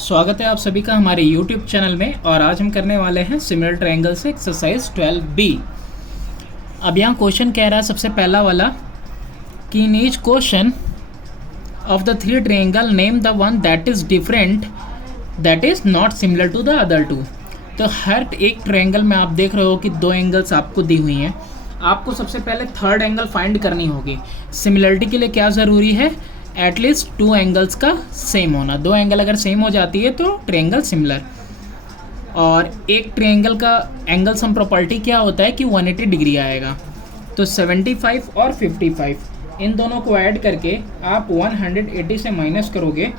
स्वागत है आप सभी का हमारे YouTube चैनल में। और आज हम करने वाले हैं सिमिलर ट्रायंगल से एक्सरसाइज 12B। अब यहाँ क्वेश्चन कह रहा है सबसे पहला वाला कि in each question of the three triangle name the one that is different that is not similar to the other two. तो हर एक ट्रायंगल में आप देख रहे हो कि दो एंगल्स आपको दी हुई हैं। आपको सबसे पहले थर्ड एंगल फाइंड करनी होगी। सिमिलरिटी के लिए क्या ज़रूरी है? एटलीस्ट टू एंगल्स का सेम होना। दो एंगल अगर सेम हो जाती है तो ट्रायंगल सिमिलर। और एक ट्रायंगल का एंगल सम प्रॉपर्टी क्या होता है कि 180 डिग्री आएगा। तो 75 और 55 इन दोनों को ऐड करके आप 180 से माइनस करोगे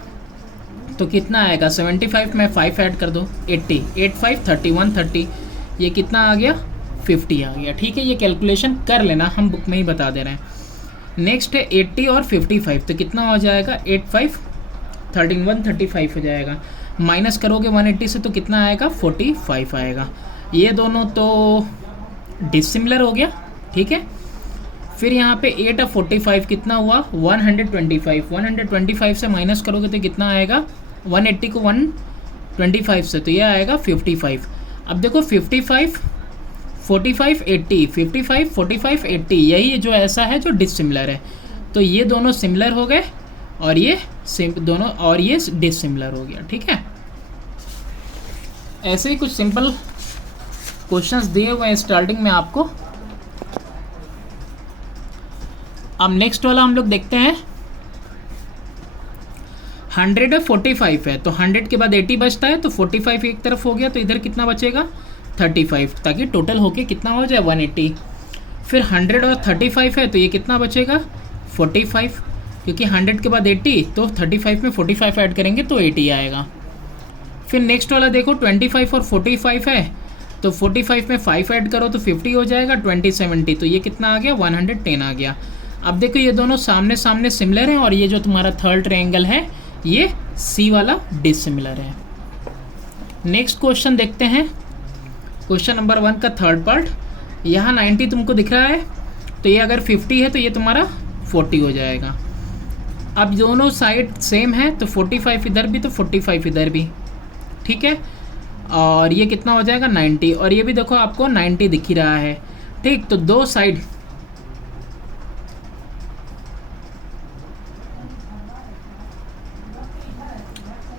तो कितना आएगा? 75 में 5 ऐड कर दो, 80, 8 5 30, 130। ये कितना आ गया? 50 आ गया। ठीक है, ये कैलकुलेशन कर लेना, हम बुक में ही बता दे रहे हैं। नेक्स्ट है 80 और 55, तो कितना हो जाएगा? 8 5 13, 135 हो जाएगा। माइनस करोगे 180 से तो कितना आएगा? 45 आएगा। ये दोनों तो डिसिमिलर हो गया। ठीक है, फिर यहाँ पे 8 और 45 कितना हुआ? 125। 125 से माइनस करोगे तो कितना आएगा? 180 को 125 से तो ये आएगा 55। अब देखो 55 45 80, 55 45 80, यही जो ऐसा है जो डिसिमिलर है। तो ये दोनों सिमिलर हो गए और ये दोनों और ये डिसिमिलर हो गया। ठीक है, ऐसे ही कुछ सिंपल क्वेश्चंस दिए हुए हैं स्टार्टिंग में आपको। अब नेक्स्ट वाला हम लोग देखते हैं। 100 और 45 है तो 100 के बाद 80 बचता है, तो 45 एक तरफ हो गया तो इधर कितना बचेगा? 35, ताकि टोटल होके कितना हो जाए? 180। फिर 100 और 35 है तो ये कितना बचेगा? 45, क्योंकि 100 के बाद 80 तो 35 में 45 ऐड करेंगे तो 80 आएगा। फिर नेक्स्ट वाला देखो 25 और 45 है तो 45 में 5 ऐड करो तो 50 हो जाएगा, 20 70, तो ये कितना आ गया? 110 आ गया। अब देखो ये दोनों सामने सामने सिमिलर हैं और ये जो तुम्हारा थर्ड ट्रायंगल है ये सी वाला डिसिमिलर है। नेक्स्ट क्वेश्चन देखते हैं। क्वेश्चन नंबर 1 का थर्ड पार्ट। यहाँ 90 तुमको दिख रहा है तो ये अगर 50 है तो ये तुम्हारा 40 हो जाएगा। अब दोनों साइड सेम है तो 45 इधर भी तो 45 इधर भी। ठीक है, और ये कितना हो जाएगा? 90, और ये भी देखो आपको 90 दिख ही रहा है। ठीक, तो दो साइड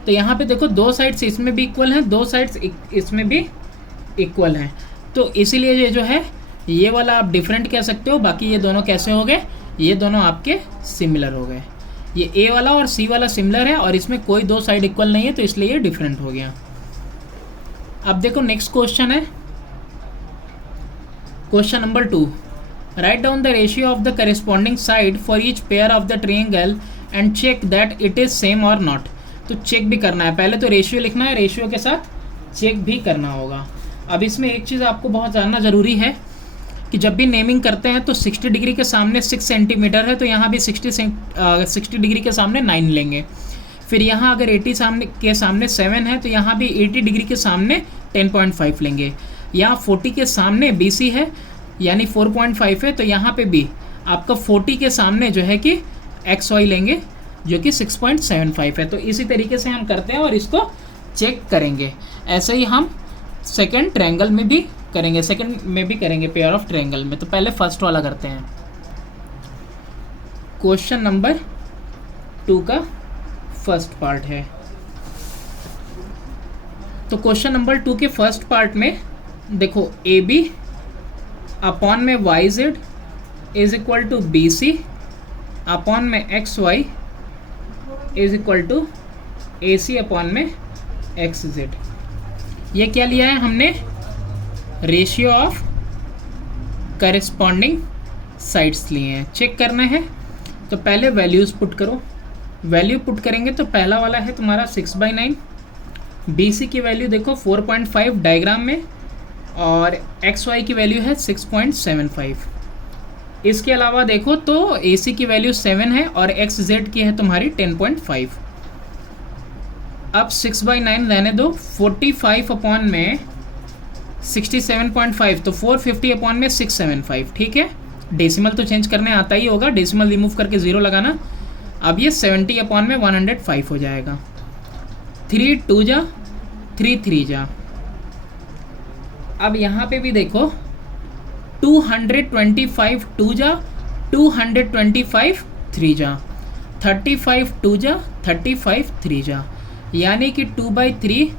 तो यहाँ पे देखो दो साइड्स इसमें भी इक्वल हैं, दो साइड्स इसमें भी इक्वल हैं। तो इसीलिए ये जो है ये वाला आप डिफरेंट कह सकते हो, बाकी ये दोनों कैसे हो गए? ये दोनों आपके सिमिलर हो गए। ये ए वाला और सी वाला सिमिलर है और इसमें कोई दो साइड इक्वल नहीं है तो इसलिए ये डिफरेंट हो गया। अब देखो नेक्स्ट क्वेश्चन है question number 2। Write down the ratio of the corresponding side for each pair of the triangle and check that it is same और नॉट। तो चेक भी करना है, पहले तो रेशियो लिखना है, रेशियो के साथ चेक भी करना होगा। अब इसमें एक चीज़ आपको बहुत जानना ज़रूरी है कि जब भी नेमिंग करते हैं तो 60 डिग्री के सामने 6 सेंटीमीटर है तो यहाँ भी 60 डिग्री के सामने 9 लेंगे। फिर यहाँ अगर 80 के सामने 7 है तो यहाँ भी 80 डिग्री के सामने 10.5 लेंगे। यहाँ 40 के सामने BC है यानी 4.5 है तो यहाँ पे भी आपका 40 के सामने जो है कि XY लेंगे जो कि 6.75 है। तो इसी तरीके से हम करते हैं और इसको चेक करेंगे। ऐसे ही हम सेकेंड ट्रायंगल में भी करेंगे, सेकेंड में भी करेंगे पेयर ऑफ ट्रायंगल में। तो पहले फर्स्ट वाला करते हैं। क्वेश्चन नंबर 2 का फर्स्ट पार्ट है। तो क्वेश्चन नंबर 2 के फर्स्ट पार्ट में देखो AB अपॉन में YZ is equal to BC upon में XY is equal to AC upon में XZ। ये क्या लिया है हमने? रेशियो ऑफ करेस्पॉन्डिंग साइड्स लिए हैं। चेक करना है तो पहले वैल्यूज़ पुट करो। वैल्यू पुट करेंगे तो पहला वाला है तुम्हारा 6/9। BC की वैल्यू देखो 4.5 डायग्राम में और XY की वैल्यू है 6.75। इसके अलावा देखो तो AC की वैल्यू 7 है और XZ की है तुम्हारी 10.5। अब 6/9 रहने दो, 45 अपॉन में 67.5 तो 450 अपॉन में 675। ठीक है, डेसिमल तो चेंज करने आता ही होगा, डेसिमल रिमूव करके 0 लगाना। अब ये 70 अपॉन में 105 हो जाएगा। 3 2 जा 3 3 जा। अब यहाँ पे भी देखो 225 2 जा 225 3 जा, 35 2 जा 35 3 जा, यानी कि 2/3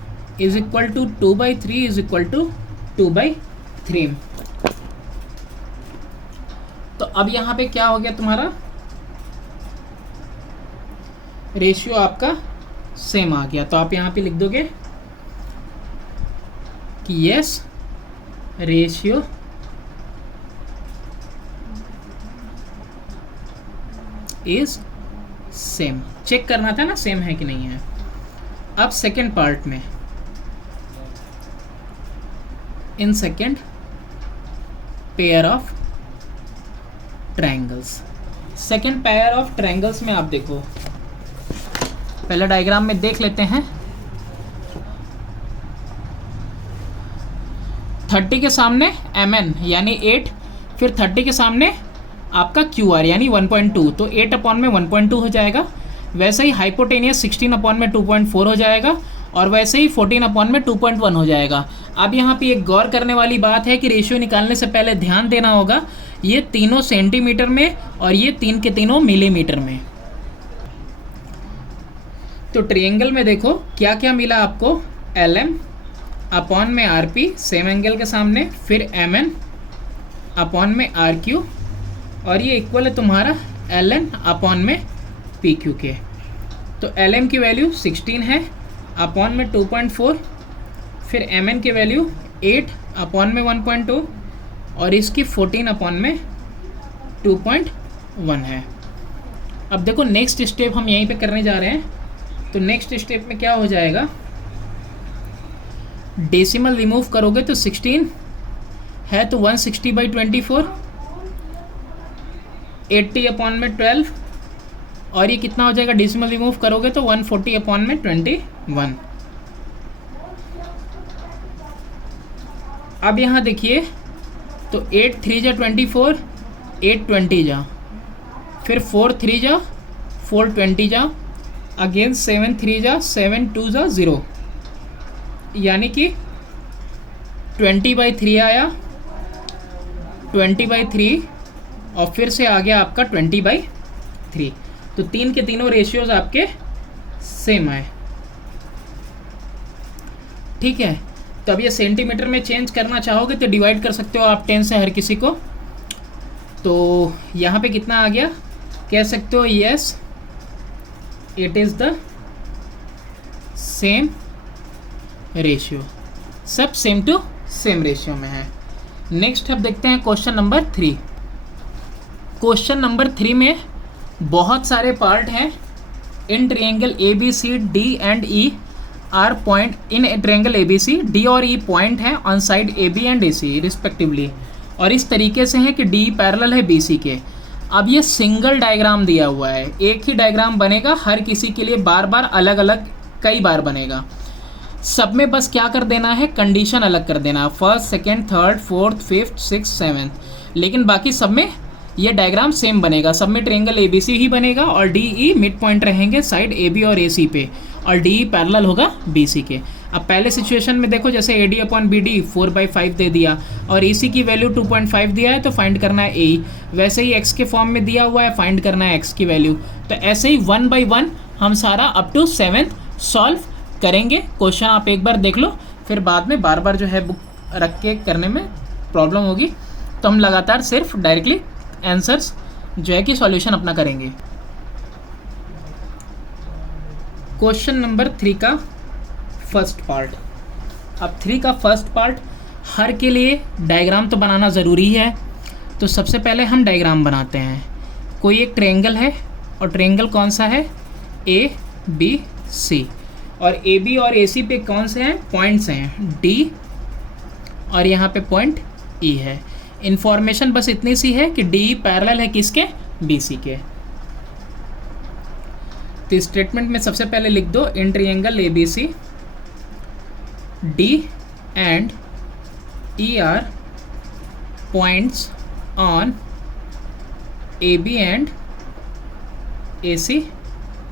is equal to 2/3 is equal to 2/3। तो अब यहाँ पे क्या हो गया तुम्हारा रेशियो आपका सेम आ गया। तो आप यहाँ पे लिख दोगे कि yes ratio is same. Check करना था ना सेम है कि नहीं है। अब सेकेंड पार्ट में in second pair of triangles, second pair of triangles में आप देखो, पहले डायग्राम में देख लेते हैं। 30 के सामने mn यानी 8, फिर 30 के सामने आपका QR यानी 1.2, तो 8 अपॉन में 1.2 हो जाएगा। वैसे ही हाइपोटेनियस 16 अपॉन में 2.4 हो जाएगा, और वैसे ही 14 अपॉन में 2.1 हो जाएगा। अब यहाँ पे एक गौर करने वाली बात है कि रेशियो निकालने से पहले ध्यान देना होगा ये तीनों सेंटीमीटर में और ये तीन के तीनों मिलीमीटर में। तो ट्रायंगल में देखो क्या क्या मिला आपको, LM अपॉन में RP सेम एंगल के सामने, फिर MN अपॉन में RQ, और ये इक्वल है तुम्हारा LN अपॉन में PQ के। तो LM की वैल्यू 16 है अपॉन में 2.4, फिर MN की वैल्यू 8 अपॉन में 1.2, और इसकी 14 अपॉन में 2.1 है। अब देखो नेक्स्ट स्टेप हम यहीं पे करने जा रहे हैं। तो नेक्स्ट स्टेप में क्या हो जाएगा, डेसिमल रिमूव करोगे तो 16 है तो 160/24, 80 अपॉन में 12, और ये कितना हो जाएगा डेसिमल रिमूव करोगे तो 140 अपॉन में 21। अब यहाँ देखिए तो 8 3 जा 24, 8 20 जा, फिर 4 3 जा 4 20 जा, अगेन 7 3 जा 7 2 जा 0, यानी कि 20/3 आया, 20/3, और फिर से आ गया आपका 20/3। तो तीन के तीनों रेशियोज आपके सेम आए। ठीक है, तो अब ये सेंटीमीटर में चेंज करना चाहोगे तो डिवाइड कर सकते हो आप 10 से हर किसी को। तो यहाँ पे कितना आ गया, कह सकते हो yes it is the same ratio, सब सेम टू सेम रेशियो में है। नेक्स्ट अब देखते हैं क्वेश्चन नंबर 3। क्वेश्चन नंबर 3 में बहुत सारे पार्ट हैं। In triangle ABC D and E are point, in triangle ABC D और E पॉइंट हैं on side AB and AC respectively, और इस तरीके से है कि D पैरेलल है BC के। अब ये सिंगल डायग्राम दिया हुआ है, एक ही डायग्राम बनेगा, हर किसी के लिए बार बार अलग अलग कई बार बनेगा। सब में बस क्या कर देना है, कंडीशन अलग कर देना, first second third fourth fifth six seventh, लेकिन बाकी सब में ये डायग्राम सेम बनेगा। सब में ट्रायंगल ABC ही बनेगा और DE मिड पॉइंट रहेंगे साइड AB और AC पे, और DE पैरेलल होगा BC के। अब पहले सिचुएशन में देखो जैसे AD अपॉन BD 4/5 दे दिया, और AC की वैल्यू 2.5 दिया है तो फाइंड करना है AE, वैसे ही X के फॉर्म में दिया हुआ है, फाइंड करना है X की वैल्यू। तो ऐसे ही 1 by 1 हम सारा अप टू 7th सॉल्व करेंगे। क्वेश्चन आप एक बार देख लो, फिर बाद में बार बार जो है बुक रख के करने में प्रॉब्लम होगी, तो हम लगातार सिर्फ डायरेक्टली आंसर्स जो है कि सॉल्यूशन अपना करेंगे। क्वेश्चन नंबर 3 का फर्स्ट पार्ट। अब 3 का फर्स्ट पार्ट हर के लिए डायग्राम तो बनाना ज़रूरी है, तो सबसे पहले हम डायग्राम बनाते हैं। कोई एक ट्रायंगल है, और ट्रायंगल कौन सा है, ABC, और AB और AC पे कौन से हैं, पॉइंट्स हैं D, और यहाँ पे पॉइंट E है। इन्फॉर्मेशन बस इतनी सी है कि DE पैरेलल है किसके, BC के। तो स्टेटमेंट में सबसे पहले लिख दो, in triangle ABC D and E are points on AB and AC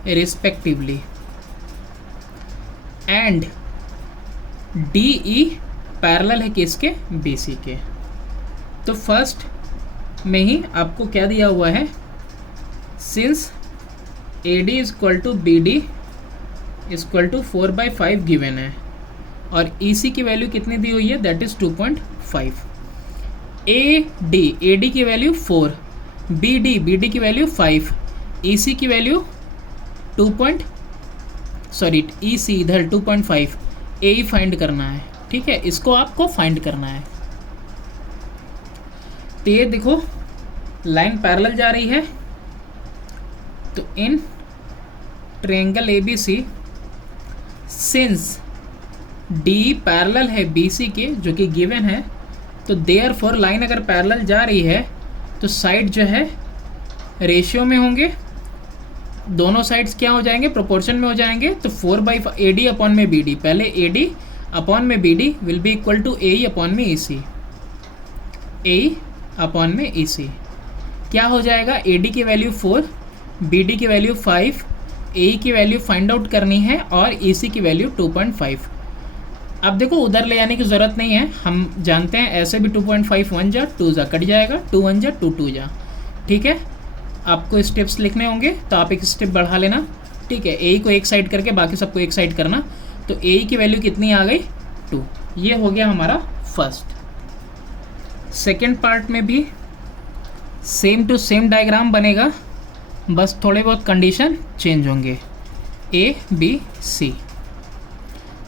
respectively. And D E parallel है किसके, बी सी के। तो फर्स्ट में ही आपको क्या दिया हुआ है, since A D is equal to B D is equal to 4/5 given है, और ई सी की वैल्यू कितनी दी हुई है, दैट इज 2.5। ए डी की वैल्यू 4, बी डी की वैल्यू 5, ई सी की वैल्यू ई सी इधर 2.5, ए ही फाइंड करना है। ठीक है, इसको आपको फाइंड करना है। तो ये देखो लाइन पैरेलल जा रही है, तो इन triangle ABC since D parallel है BC के जो कि गिवन है, तो देयरफॉर लाइन अगर पैरेलल जा रही है तो साइड जो है रेशियो में होंगे, दोनों साइड्स क्या हो जाएंगे, प्रोपोर्शन में हो जाएंगे। तो 4/5 AD अपॉन में BD, पहले AD अपॉन में BD will be equal to AE upon में EC, AE अपॉन में EC। क्या हो जाएगा, AD की वैल्यू 4, BD की वैल्यू 5, AE की वैल्यू फाइंड आउट करनी है और EC की वैल्यू 2.5। अब देखो उधर ले जाने की ज़रूरत नहीं है, हम जानते हैं ऐसे भी 2.5 1 जा 2 जा कट जाएगा, 2 1 जा 2 जा। ठीक है, आपको स्टेप्स लिखने होंगे तो आप एक स्टेप बढ़ा लेना। ठीक है, ए को एक साइड करके बाकी सबको एक साइड करना। तो ए की वैल्यू कितनी आ गई, 2। ये हो गया हमारा फर्स्ट। सेकेंड पार्ट में भी सेम टू सेम डायग्राम बनेगा, बस थोड़े बहुत कंडीशन चेंज होंगे, ए बी सी।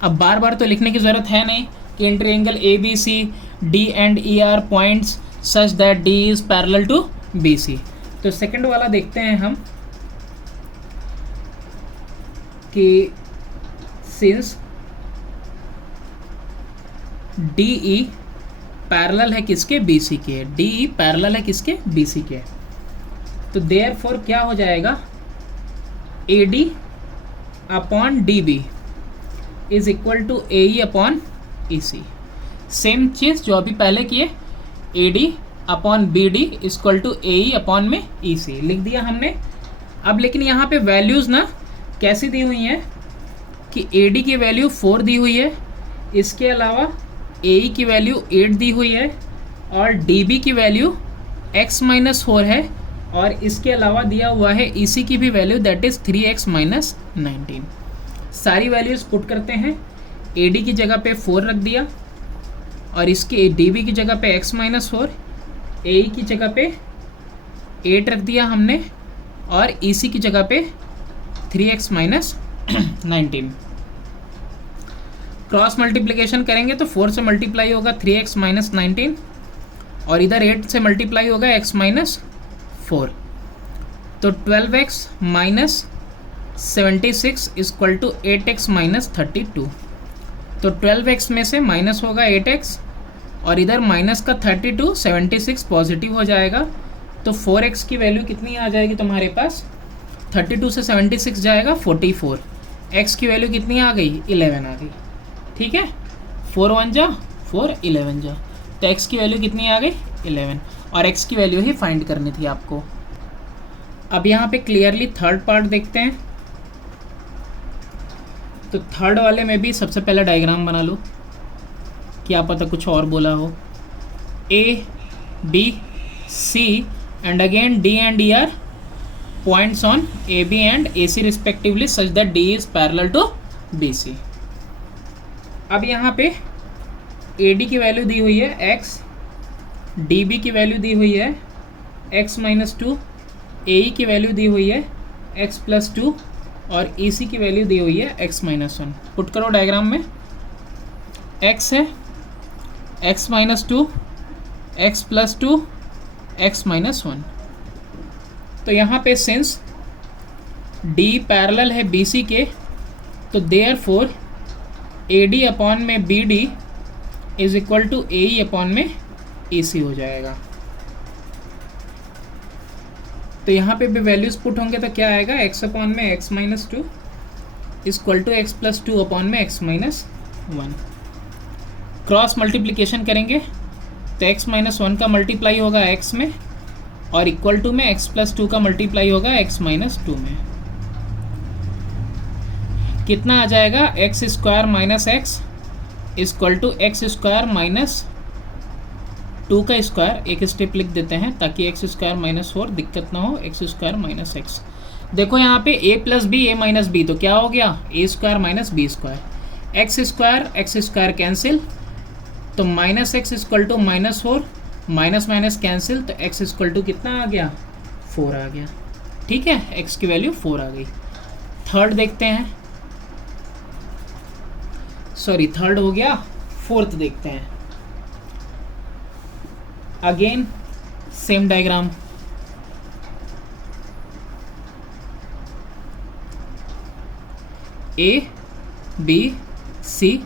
अब बार बार तो लिखने की ज़रूरत है नहीं कि in triangle ABC D and E are points such that D is parallel to BC। तो सेकंड वाला देखते हैं हम कि सिंस DE पैरेलल है किसके, BC के, DE पैरेलल है किसके, BC के। तो देयरफॉर क्या हो जाएगा, AD upon DB is equal to AE upon EC। Same चीज़ जो अभी पहले किए, AD upon BD equal to AE upon में EC लिख दिया हमने। अब लेकिन यहाँ पे वैल्यूज़ ना कैसी दी हुई हैं कि AD की वैल्यू 4 दी हुई है, इसके अलावा AE की वैल्यू 8 दी हुई है, और DB की वैल्यू x-4 है, और इसके अलावा दिया हुआ है EC की भी वैल्यू दैट इज़ 3x-19। सारी वैल्यूज़ पुट करते हैं, AD की जगह पे 4 रख दिया, और इसके DB की जगह पे x-4, AE की जगह पे 8 रख दिया हमने, और EC की जगह पे 3x-19। क्रॉस मल्टीप्लिकेशन करेंगे तो 4 से मल्टीप्लाई होगा 3x-19, और इधर 8 से मल्टीप्लाई होगा x-4। तो 12x-76 इक्वल टू 8x-32। तो 12x में से माइनस होगा 8x, और इधर माइनस का 32, 76 पॉजिटिव हो जाएगा। तो 4x की वैल्यू कितनी आ जाएगी तुम्हारे पास, 32 से 76 जाएगा 44, x की वैल्यू कितनी आ गई, 11 आ गई। ठीक है, 4 1 जा 4, 11 जा, तो x की वैल्यू कितनी आ गई, 11, और x की वैल्यू ही फाइंड करनी थी आपको। अब यहाँ पे क्लियरली थर्ड पार्ट देखते हैं। तो थर्ड वाले में भी सबसे पहला डायग्राम बना लो, क्या पता कुछ और बोला हो। A B C and again D and E are points on AB and AC respectively such that D is parallel to BC। अब यहाँ पे AD की वैल्यू दी हुई है x, DB की वैल्यू दी हुई है x-2, AE की वैल्यू दी हुई है x+2, और EC की वैल्यू दी हुई है x-1। पुट करो डायग्राम में, x है x-2, x+2, x-1। तो यहाँ पे सिंस D पैरेलल है BC के, तो देयरफॉर AD अपॉन में BD is equal to AE upon में EC हो जाएगा। तो यहाँ पे भी वैल्यूज पुट होंगे तो क्या आएगा, x अपॉन में x-2 equal to x+2 upon में x-1। क्रॉस मल्टीप्लिकेशन करेंगे तो x-1 का मल्टीप्लाई होगा x में, और इक्वल टू में x+2 का मल्टीप्लाई होगा x-2 में। कितना आ जाएगा, x square minus x equal to x square minus 2 का स्क्वायर, एक स्टेप लिख देते हैं ताकि एक्स स्क्वायर माइनस 4 दिक्कत ना हो, एक्स स्क्वायर माइनस एक्स। देखो यहाँ पे a plus B A minus B, तो क्या हो गया, A square minus B square, X square cancel, तो minus x equal to minus 4, minus minus cancel, तो एक्स इक्वल टू कितना आ गया, 4 आ गया। ठीक है, एक्स की वैल्यू 4 आ गई। थर्ड देखते हैं, सॉरी थर्ड हो गया, फोर्थ देखते हैं। Again same diagram, A B C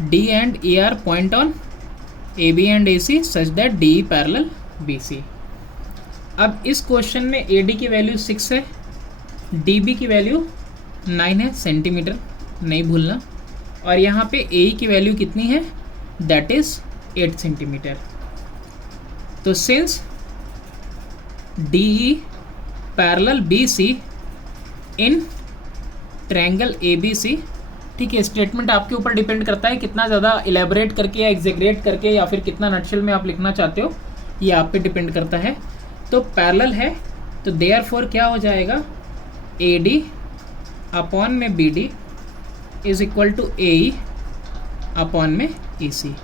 D and E are point on A B and A C such that D E parallel B C. अब इस क्वेश्चन में ए डी की वैल्यू 6 है, डी बी की वैल्यू 9 है centimetre, नहीं भूलना, और यहाँ पे ए की वैल्यू कितनी है, दैट इज 8 सेंटीमीटर। तो since D E parallel B C in triangle A B C, ठीक है, स्टेटमेंट आपके ऊपर डिपेंड करता है कितना ज़्यादा इलेबोरेट करके या एग्जेगरेट करके या फिर कितना नटशेल में आप लिखना चाहते हो, ये आप पे डिपेंड करता है। तो पैरेलल है, तो देयरफॉर क्या हो जाएगा, ए डी अपॉन में B D is equal to A E upon में ई सी।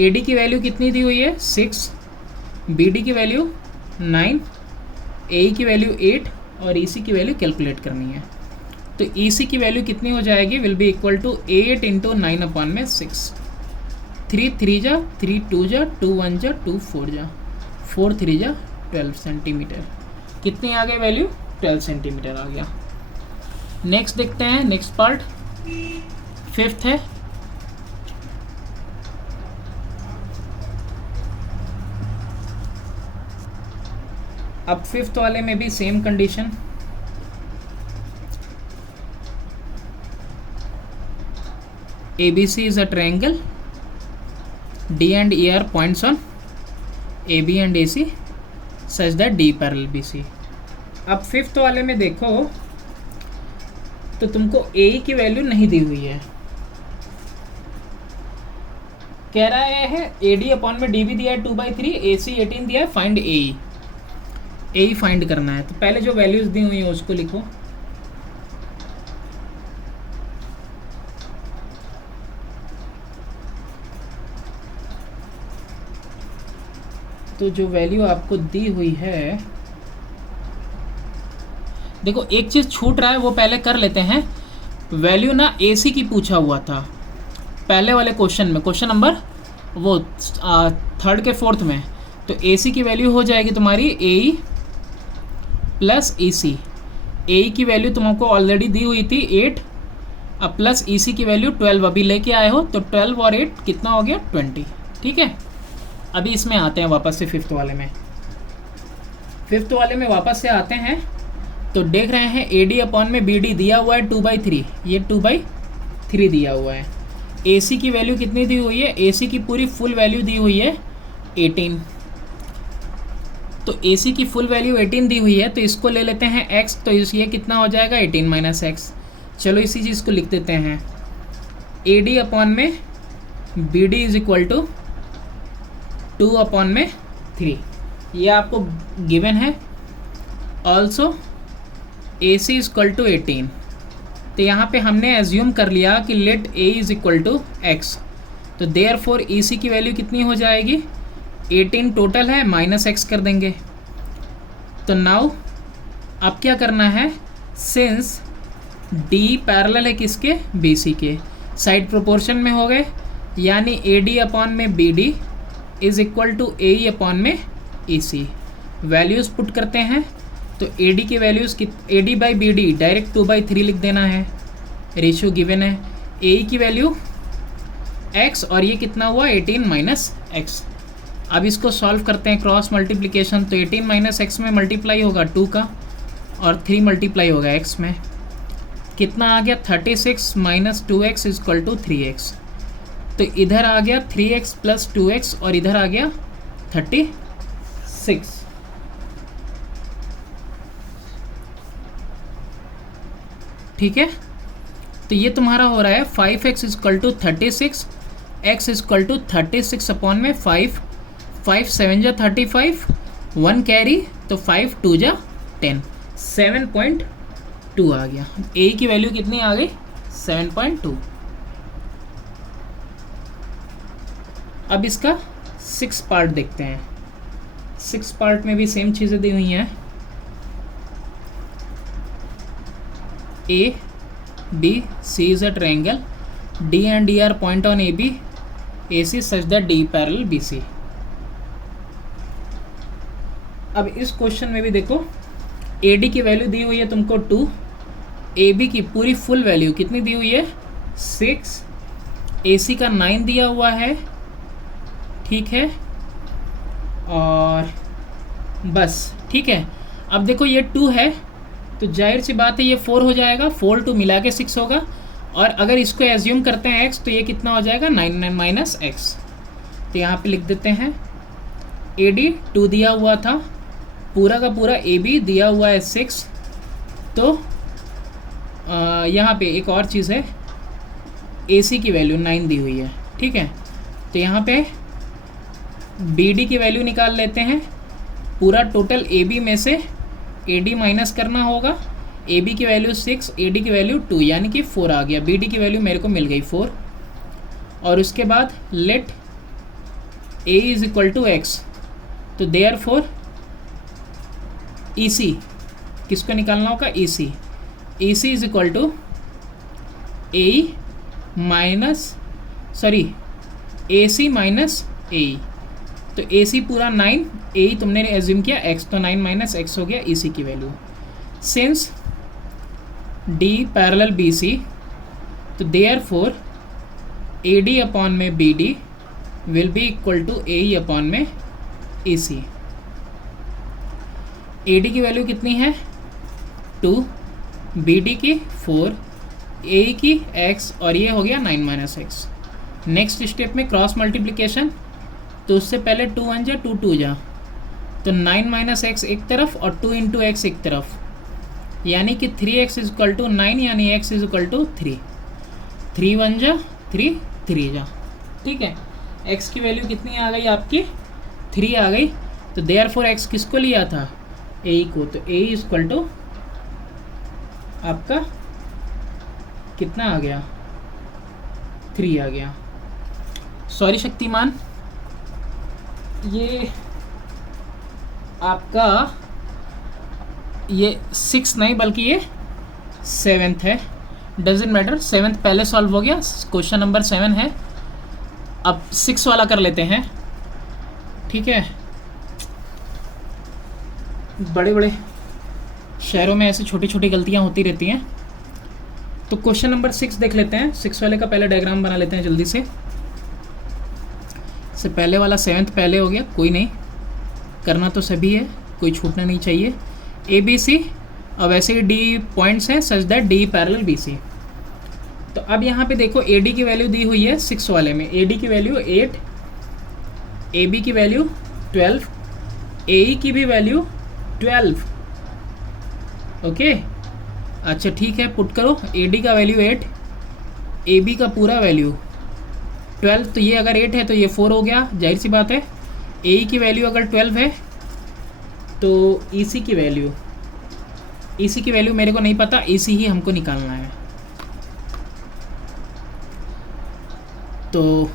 ए डी की वैल्यू कितनी दी हुई है, 6, बी डी की वैल्यू 9, ए ई की वैल्यू 8 और ई सी की वैल्यू कैलकुलेट करनी है। तो ई सी की वैल्यू कितनी हो जाएगी, will be equal to 8 into 9 upon में 6, 3 3 जा 3 2 जा 2 1 जा 2 4 जा 4 3 जा 12 सेंटीमीटर। कितनी आ गई वैल्यू, 12 सेंटीमीटर आ गया। नेक्स्ट देखते हैं, नेक्स्ट पार्ट फिफ्थ है। अब फिफ्थ वाले में भी same condition, ABC is a triangle, D and E are points on AB and AC such that D parallel BC। अब फिफ्थ वाले में देखो तो तुमको A की वैल्यू नहीं दी हुई है, कह रहा है AD अपॉन में DB दिया है 2/3, AC 18 दिया है, फाइंड AE फाइंड करना है। तो पहले जो वैल्यूज दी हुई है उसको लिखो, तो जो वैल्यू आपको दी हुई है, देखो एक चीज़ छूट रहा है वो पहले कर लेते हैं। वैल्यू ना AC की पूछा हुआ था पहले वाले क्वेश्चन में, क्वेश्चन नंबर वो थर्ड के फोर्थ में, तो AC की वैल्यू हो जाएगी तुम्हारी AE प्लस EC। AE की वैल्यू तुमको ऑलरेडी दी हुई थी 8, अब प्लस EC की वैल्यू 12 अभी लेके आए हो, तो 12 और 8 कितना हो गया, 20। ठीक है, अभी इसमें आते हैं वापस से फिफ्थ वाले में वापस से आते हैं। तो देख रहे हैं AD अपॉन में BD दिया हुआ है 2/3, ये 2/3 दिया हुआ है। AC की वैल्यू कितनी दी हुई है, AC की पूरी फुल वैल्यू दी हुई है 18, तो AC की फुल वैल्यू 18 दी हुई है, तो इसको ले लेते हैं x, तो ये कितना हो जाएगा 18 माइनस एक्स। चलो इसी चीज़ को लिख देते हैं, AD अपॉन में BD is equal to 2 upon में 3, ये आपको गिवन है। Also AC is equal to 18, तो यहाँ पे हमने एज्यूम कर लिया कि let A is equal to x, तो देयरफॉर EC की वैल्यू कितनी हो जाएगी, 18 टोटल है, माइनस x कर देंगे। तो नाउ अब क्या करना है, सिंस D पैरेलल है किसके, BC के, साइड प्रोपोर्शन में हो गए, यानी AD अपॉन में BD is equal to AE upon में EC। वैल्यूज़ पुट करते हैं, तो AD की values AD by BD direct 2/3 लिख देना है, रेशियो गिवन है। AE की वैल्यू x और ये कितना हुआ 18 माइनस एक्स। अब इसको सॉल्व करते हैं क्रॉस मल्टीप्लिकेशन, तो 18 माइनस एक्स में मल्टीप्लाई होगा 2 का और 3 मल्टीप्लाई होगा x में, कितना आ गया 36 minus 2x is equal to 3x। तो इधर आ गया 3x प्लस 2x और इधर आ गया 36। ठीक है, तो ये तुम्हारा हो रहा है 5x equal to 36, x equal to 36 upon में 5, 5 7 जा 35, 1 कैरी, तो 5 2 जा 10, 7.2 आ गया। ए की वैल्यू कितनी आ गई? 7.2। अब इसका 6 पार्ट देखते हैं। 6 पार्ट में भी सेम चीज़ें दी हुई हैं। A B C is a triangle, D and D are point on A B, A C such that D parallel B C. अब इस क्वेश्चन में भी देखो, ए डी की वैल्यू दी हुई है तुमको 2, ए बी की पूरी फुल वैल्यू कितनी दी हुई है? 6, ए सी का 9 दिया हुआ है, ठीक है, और बस ठीक है। अब देखो ये 2 है तो जाहिर सी बात है ये 4 हो जाएगा, 4 2 मिला के 6 होगा, और अगर इसको एज्यूम करते हैं x तो ये कितना हो जाएगा? 9 माइनस एक्स। तो यहाँ पे लिख देते हैं ए डी 2 दिया हुआ था, पूरा का पूरा ए बी दिया हुआ है 6। तो यहाँ पे एक और चीज़ है, ए सी की वैल्यू 9 दी हुई है, ठीक है। तो यहाँ पे बी डी की वैल्यू निकाल लेते हैं। पूरा टोटल ए बी में से ए डी माइनस करना होगा। ए बी की वैल्यू 6, ए डी की वैल्यू 2, यानी कि 4 आ गया। बी डी की वैल्यू मेरे को मिल गई 4। और उसके बाद let A is equal to X, तो देयर फोर ई सी किसको निकालना होगा? E C. E C is equal to A minus A C minus A. तो ए सी पूरा 9, ए तुमने एज्यूम किया x, तो 9 माइनस एक्स हो गया ई सी की value. Since D parallel B C, तो therefore A D upon में B D will be equal to A E upon में ई सी। ए डी की वैल्यू कितनी है? 2, बी डी की 4, ए की x, और ये हो गया 9 माइनस एक्स। नेक्स्ट स्टेप में क्रॉस मल्टीप्लिकेशन, तो उससे पहले 2 1 जा 2 2 जा, तो 9 माइनस एक्स एक तरफ और 2 इंटू एक्स एक तरफ, यानी कि 3x इज इक्वल टू 9, यानी x इज इक्वल टू 3। 3 1 जा 3, 3 जा, ठीक है। x की वैल्यू कितनी आ गई आपकी? 3 आ गई। तो देयर फोर एक्स किसको लिया था? a को। तो a इज इक्वल टू आपका कितना आ गया? 3 आ गया। सॉरी शक्तिमान, ये आपका ये 6 नहीं बल्कि ये 7th है। डजेंट मैटर, 7th पहले सॉल्व हो गया, क्वेश्चन नंबर 7 है। अब 6 वाला कर लेते हैं, ठीक है। बड़े बड़े शहरों में ऐसी छोटी छोटी गलतियां होती रहती हैं। तो क्वेश्चन नंबर 6 देख लेते हैं। 6 वाले का पहले डायग्राम बना लेते हैं जल्दी से। पहले वाला 7th पहले हो गया, कोई नहीं, करना तो सभी है, कोई छूटना नहीं चाहिए। ए बी सी, अब ऐसे ही डी पॉइंट्स हैं such that D parallel B C. तो अब यहाँ पे देखो ए डी की वैल्यू दी हुई है 6 वाले में। ए डी की वैल्यू 8, ए बी की वैल्यू 12, ए ई की भी वैल्यू 12। ओके, अच्छा ठीक है, पुट करो। ए डी का वैल्यू 8, ए बी का पूरा वैल्यू 12, तो ये अगर 8 है तो ये 4 हो गया, जाहिर सी बात है। ए की वैल्यू अगर 12 है तो ई सी की वैल्यू मेरे को नहीं पता, ई सी ही हमको निकालना है। तो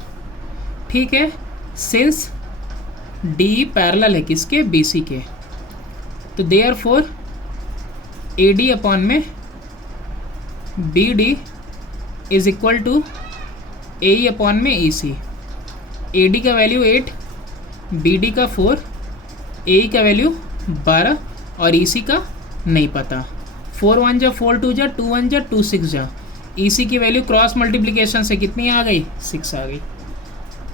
ठीक है, सिंस डी पैरेलल है किसके? बी सी के, तो therefore A D upon में B D is equal to A E upon में ई सी। ए डी का वैल्यू 8, बी डी का 4, ए ई का वैल्यू 12 और ई सी का नहीं पता। 4 1 जा 4 2 जा 2 1 जा 2 6 जा। ई सी की वैल्यू क्रॉस मल्टीप्लिकेशन से कितनी आ गई? 6 आ गई।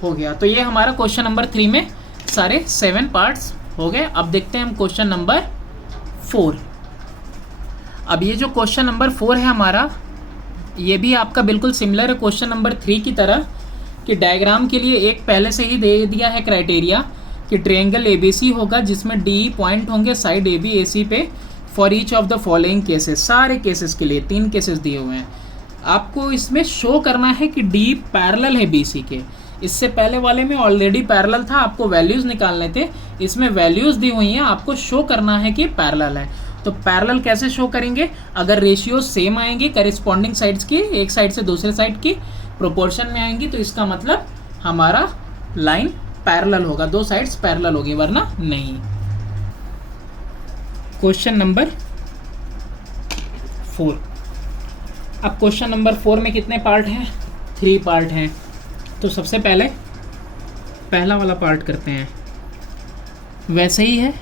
हो गया। तो ये हमारा क्वेश्चन नंबर 3 में सारे 7 पार्ट्स हो गए। अब देखते हैं हम क्वेश्चन नंबर 4। अब ये जो क्वेश्चन नंबर 4 है हमारा, ये भी आपका बिल्कुल सिमिलर है क्वेश्चन नंबर 3 की तरह, कि डायग्राम के लिए एक पहले से ही दे दिया है क्राइटेरिया कि ट्रायंगल एबीसी होगा जिसमें डी पॉइंट होंगे साइड ए सी पे for each of the following cases. सारे केसेस के लिए 3 केसेस दिए हुए हैं। आपको इसमें शो करना है कि डी पैरेलल है बीसी के। इससे पहले वाले में ऑलरेडी पैरेलल था, आपको वैल्यूज़ निकालने थे, इसमें वैल्यूज़ दी हुई हैं, आपको शो करना है कि पैरेलल है। तो पैरेलल कैसे शो करेंगे? अगर रेशियो सेम आएंगे करिस्पॉन्डिंग साइड्स की, एक साइड से दूसरे साइड की प्रोपोर्शन में आएंगी, तो इसका मतलब हमारा लाइन पैरेलल होगा, दो साइड्स पैरेलल होगी, वरना नहीं। Question number 4। अब क्वेश्चन नंबर 4 में कितने पार्ट हैं? 3 पार्ट हैं। तो सबसे पहले पहला वाला पार्ट करते हैं। वैसे ही है,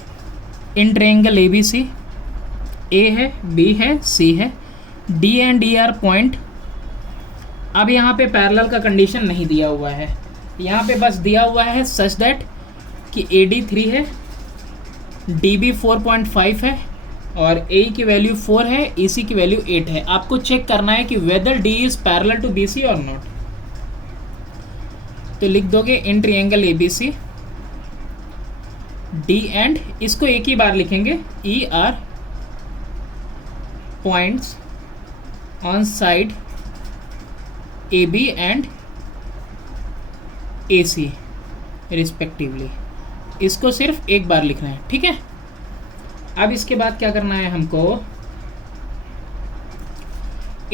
इन ट्रायंगल ABC, ए है, बी है, सी है, D and D are point. अब यहाँ पे पैरेलल का कंडीशन नहीं दिया हुआ है, यहाँ पे बस दिया हुआ है सच दैट कि AD 3 है, DB 4.5 है और AE की वैल्यू 4 है, EC की वैल्यू 8 है। आपको चेक करना है कि whether D is parallel to BC और नॉट। तो लिख दोगे in triangle ABC D and, इसको एक ही बार लिखेंगे, ER points on side AB and AC respectively. इसको सिर्फ एक बार लिखना है, ठीक है। अब इसके बाद क्या करना है हमको,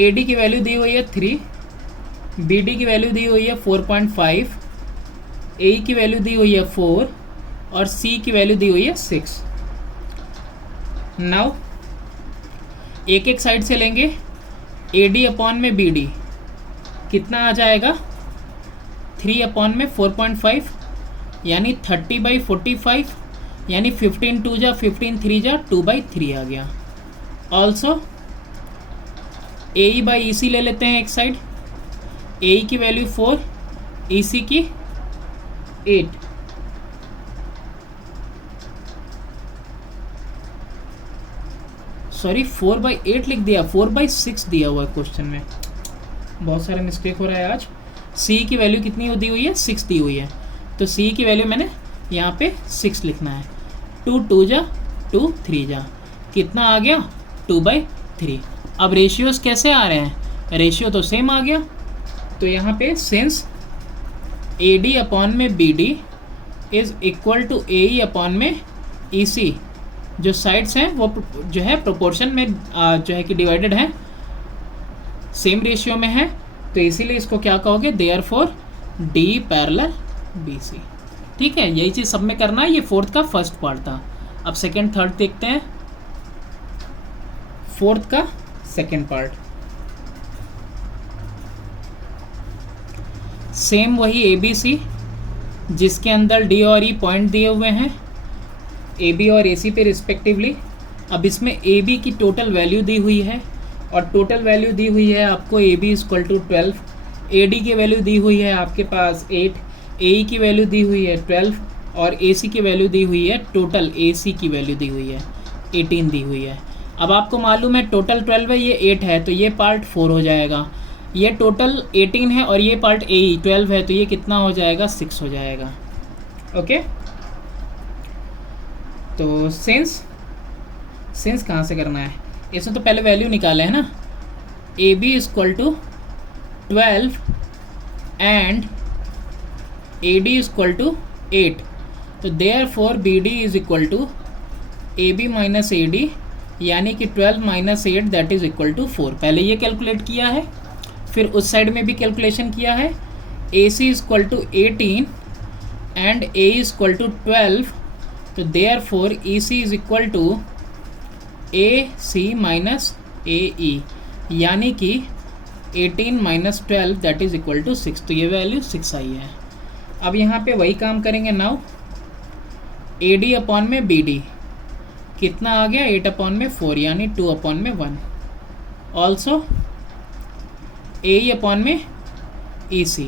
AD की वैल्यू दी हुई है 3, BD की वैल्यू दी हुई है 4.5, AE की वैल्यू दी हुई है 4 और C की वैल्यू दी हुई है 6। नाउ एक एक साइड से लेंगे, AD अपॉन में BD कितना आ जाएगा, 3 अपॉन में 4.5 यानी 30/45 यानी 15 2 जा 15 3 जा 2/3 आ गया। ऑल्सो AE/EC ले लेते हैं एक साइड, AE की वैल्यू 4, EC की 8। सॉरी 4/8 लिख दिया, 4/6 दिया हुआ है क्वेश्चन में, बहुत सारे मिस्टेक हो रहा है आज। C की वैल्यू कितनी दी हुई है, 6 दी हुई है, तो C की वैल्यू मैंने यहाँ पे 6 लिखना है। 2 2 जा 2 3 जा कितना आ गया, 2/3। अब रेशियोज कैसे आ रहे हैं, रेशियो तो सेम आ गया। तो यहाँ पे सिंस AD अपॉन में BD is equal to AE upon में EC, जो साइड्स हैं वो जो है प्रोपोर्शन में जो है कि डिवाइडेड है, सेम रेशियो में है, तो इसीलिए इसको क्या कहोगे, देयरफॉर D पैरेलल BC। ठीक है, यही चीज़ सब में करना है। ये 4th का फर्स्ट पार्ट था। अब सेकंड थर्ड देखते हैं। 4th का सेकंड पार्ट सेम वही ABC जिसके अंदर D और E पॉइंट दिए हुए हैं, AB और AC पे रिस्पेक्टिवली। अब इसमें AB की टोटल वैल्यू दी हुई है और टोटल वैल्यू दी हुई है आपको AB इक्वल टू 12, AD की वैल्यू दी हुई है आपके पास 8, AE की वैल्यू दी हुई है 12 और AC की वैल्यू दी हुई है, टोटल AC की वैल्यू दी हुई है 18 दी हुई है। अब आपको मालूम है टोटल 12 है, ये 8 है, तो ये पार्ट 4 हो जाएगा। ये टोटल 18 है और ये पार्ट AE 12 है, तो ये कितना हो जाएगा, 6 हो जाएगा। ओके, तो सिंस कहाँ से करना है, इसमें तो पहले वैल्यू निकाले है ना, AB equal to 12 and AD equal to 8, तो therefore BD is equal to AB minus AD यानी कि 12 minus 8 that is equal to 4। पहले ये कैलकुलेट किया है, फिर उस साइड में भी कैलकुलेशन किया है। AC equal to 18 and AE equal to 12, तो therefore EC is equal to AC minus AE यानी कि 18 minus 12 that is equal to 6, तो ये वैल्यू 6 आई है। अब यहाँ पे वही काम करेंगे। नाउ AD अपॉन में BD कितना आ गया, 8 अपॉन में 4 यानी 2 अपॉन में 1। ऑल्सो AE अपॉन में EC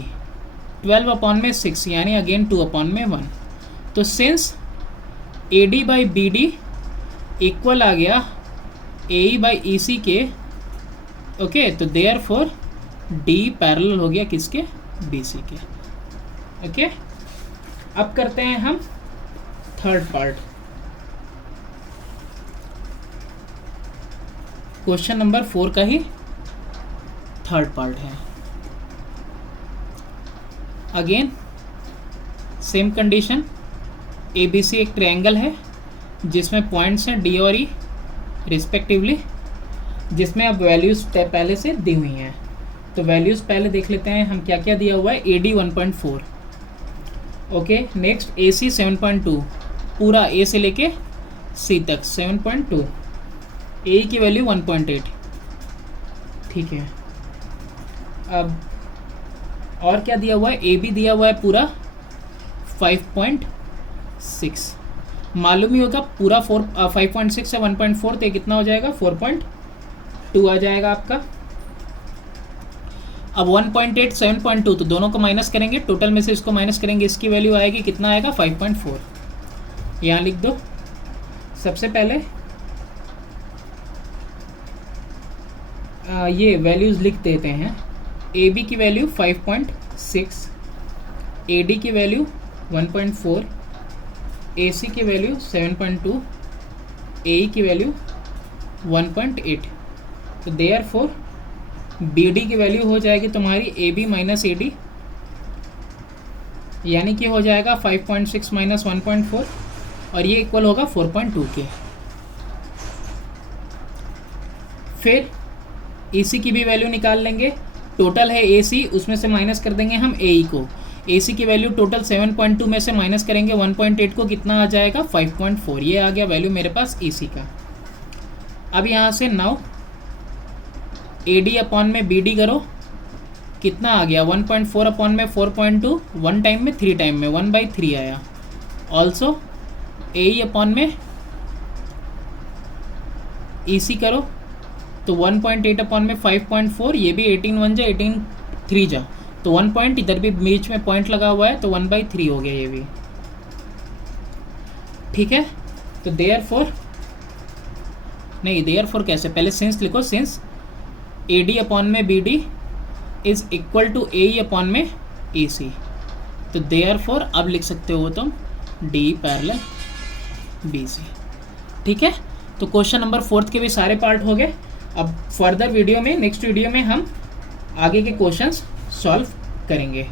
12 अपॉन में 6 यानी अगेन 2 अपॉन में 1। तो since AD by BD equal आ गया AE बाई EC के, ओके, तो देयरफॉर D पैरेलल हो गया किसके, BC के। ओके, अब करते हैं हम थर्ड पार्ट। क्वेश्चन नंबर 4 का ही थर्ड पार्ट है। Again same condition, A B C एक ट्रायंगल है जिसमें पॉइंट्स हैं डी और ई रिस्पेक्टिवली, जिसमें अब वैल्यूज़ पहले से दी हुई हैं। तो वैल्यूज़ पहले देख लेते हैं हम क्या क्या दिया हुआ है। A D 1.4, okay. नेक्स्ट ए सी 7.2, पूरा ए से लेके सी तक 7.2, ए की वैल्यू 1.8, ठीक है। अब और क्या दिया हुआ है, ए बी दिया हुआ है पूरा 5.6, मालूम ही होगा पूरा 5.6 से 1.4 तो कितना हो जाएगा 4.2 आ जाएगा आपका। अब 1.8 7.2 तो दोनों को माइनस करेंगे, टोटल में से इसको माइनस करेंगे, इसकी वैल्यू आएगी कितना आएगा 5.4। यहाँ लिख दो। सबसे पहले ये वैल्यूज़ लिख देते हैं। ए बी की वैल्यू 5.6, ए डी की वैल्यू 1.4, ए सी की वैल्यू 7.2, ए ई की वैल्यू 1.8। तो देयरफॉर बी डी की वैल्यू हो जाएगी तुम्हारी A B minus A D, यानी कि हो जाएगा 5.6 माइनस 1.4 और ये इक्वल होगा 4.2 के। फिर ए सी की भी वैल्यू निकाल लेंगे। टोटल है ए सी, उसमें से माइनस कर देंगे हम ए ई को। ए सी की वैल्यू टोटल 7.2 में से माइनस करेंगे 1.8 को, कितना आ जाएगा 5.4। ये आ गया वैल्यू मेरे पास ए सी का। अब यहाँ से नाउ ए डी अपॉन में बी डी करो, कितना आ गया 1.4 अपॉन में 4.2, 1 टाइम में 3 टाइम में 1/3 आया। ऑल्सो ए ई अपॉन में ई सी करो तो 1.8 अपॉन में 5.4, ये भी 18 1 जा 18 3 जा, तो 1 पॉइंट इधर भी बीच में पॉइंट लगा हुआ है तो 1/3 हो गया ये भी, ठीक है। तो देयरफॉर नहीं, देयरफॉर कैसे, पहले सिंस लिखो, सिंस ए डी अपॉन में B D is equal to A E upon में ए सी, तो देयरफॉर अब लिख सकते हो तुम डी पैरेलल बी सी, ठीक है। तो क्वेश्चन नंबर 4 के भी सारे पार्ट हो गए। अब फर्दर वीडियो में, नेक्स्ट वीडियो में हम आगे के क्वेश्चंस सॉल्व करेंगे।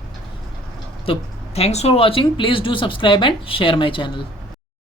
तो thanks for watching, please do subscribe and share my channel.